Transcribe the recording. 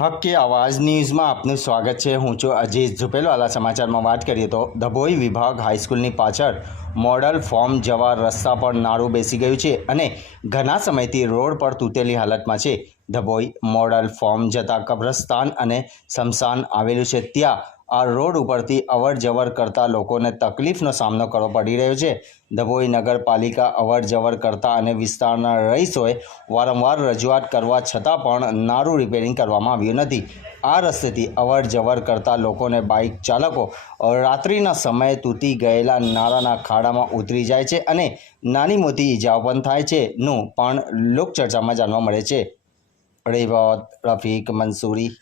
હક કે આવાજ ન્યૂઝમાં આપનું સ્વાગત છે। હું છું અજીત ઝુપેલવાલા। સમાચારમાં વાત કરીએ તો ધભોઈ વિભાગ હાઈસ્કૂલની પાછળ મોડલ ફોર્મ જવા રસ્તા પર નાળું બેસી ગયું છે અને ઘણા સમયથી રોડ પર તૂટેલી હાલતમાં છે। ધભોઈ મોડલ ફોર્મ જતા કબ્રસ્તાન અને સ્મશાન આવેલું છે, ત્યાં આ રોડ ઉપરથી અવર જવર કરતા લોકોને તકલીફનો સામનો કરવો પડી રહ્યો છે। ધભોઈ નગરપાલિકા અવર જવર કરતા અને વિસ્તારના રહીશોએ વારંવાર રજૂઆત કરવા છતાં પણ નાળું રિપેરિંગ કરવામાં આવ્યું નથી। આ રસ્તેથી અવર જવર કરતા લોકોને બાઇક ચાલકો રાત્રિના સમયે તૂટી ગયેલા નાળાના ખાડામાં ઉતરી જાય છે અને નાની મોટી ઈજાઓ પણ થાય છે નું પણ લોકચર્ચામાં જાણવા મળે છે। રિપોર્ટ રફીક મંસૂરી।